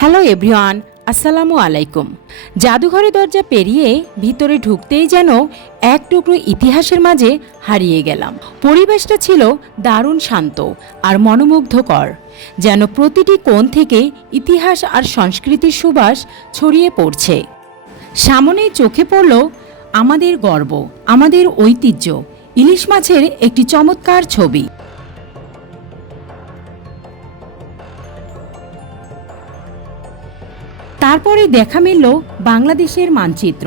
Hello everyone, আসসালামু আলাইকুম। জাদুঘরের দরজা পেরিয়ে ভিতরে ঢুকতেই যেন এক টুকরো ইতিহাসের মাঝে হারিয়ে গেলাম। পরিবেশটা ছিল দারুণ শান্ত আর মনোমুগ্ধকর, যেন প্রতিটি কোণ থেকে ইতিহাস আর সংস্কৃতির সুবাস ছড়িয়ে পড়ছে। সামনেই চোখে পড়ল আমাদের গর্ব, আমাদের ঐতিহ্য, ইলিশ মাছের একটি চমৎকার ছবি। তারপরে দেখা মিলল বাংলাদেশের মানচিত্র।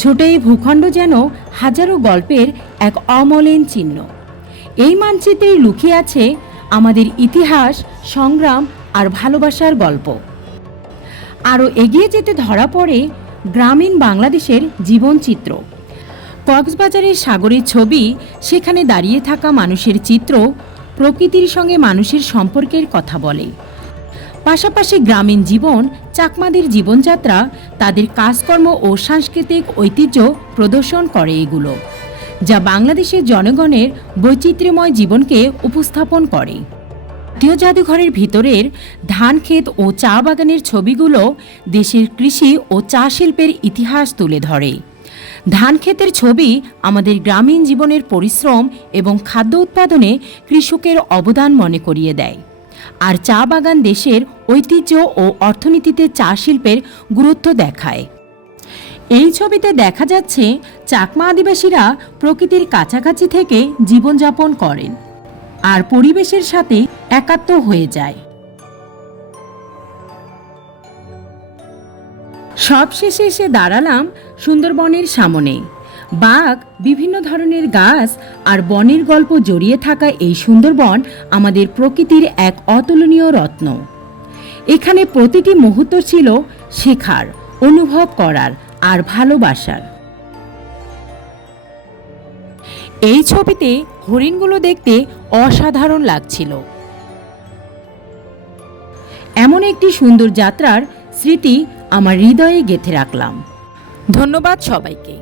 ছোট এই ভূখণ্ড যেন হাজারো গল্পের এক অমলিন চিহ্ন। এই মানচিত্রে লুকিয়ে আছে আমাদের ইতিহাস, সংগ্রাম আর ভালোবাসার গল্প। আরও এগিয়ে যেতে ধরা পড়ে গ্রামীণ বাংলাদেশের জীবনচিত্র। কক্সবাজারের সাগরের ছবি, সেখানে দাঁড়িয়ে থাকা মানুষের চিত্র প্রকৃতির সঙ্গে মানুষের সম্পর্কের কথা বলে। পাশাপাশি গ্রামীণ জীবন, চাকমাদের জীবনযাত্রা, তাদের কাজকর্ম ও সাংস্কৃতিক ঐতিহ্য প্রদর্শন করে এগুলো, যা বাংলাদেশের জনগণের বৈচিত্র্যময় জীবনকে উপস্থাপন করে। জাতীয় জাদুঘরের ভিতরের ধান ক্ষেত ও চা বাগানের ছবিগুলো দেশের কৃষি ও চা শিল্পের ইতিহাস তুলে ধরে। ধান ক্ষেতের ছবি আমাদের গ্রামীণ জীবনের পরিশ্রম এবং খাদ্য উৎপাদনে কৃষকের অবদান মনে করিয়ে দেয়। আর চা বাগান দেশের ঐতিহ্য ও অর্থনীতিতে চা শিল্পের গুরুত্ব দেখায়। এই ছবিতে দেখা যাচ্ছে চাকমা আদিবাসীরা প্রকৃতির কাছাকাছি থেকে জীবনযাপন করেন আর পরিবেশের সাথে একাত্ম হয়ে যায়। সবশেষে এসে দাঁড়ালাম সুন্দরবনের সামনে। বাঘ, বিভিন্ন ধরনের গাছ আর বনের গল্প জড়িয়ে থাকা এই সুন্দরবন আমাদের প্রকৃতির এক অতুলনীয় রত্ন। এখানে প্রতিটি মুহূর্ত ছিল শেখার, অনুভব করার আর ভালোবাসার। এই ছবিতে হরিণগুলো দেখতে অসাধারণ লাগছিল। এমন একটি সুন্দর যাত্রার স্মৃতি আমার হৃদয়ে গেঁথে রাখলাম। ধন্যবাদ সবাইকে।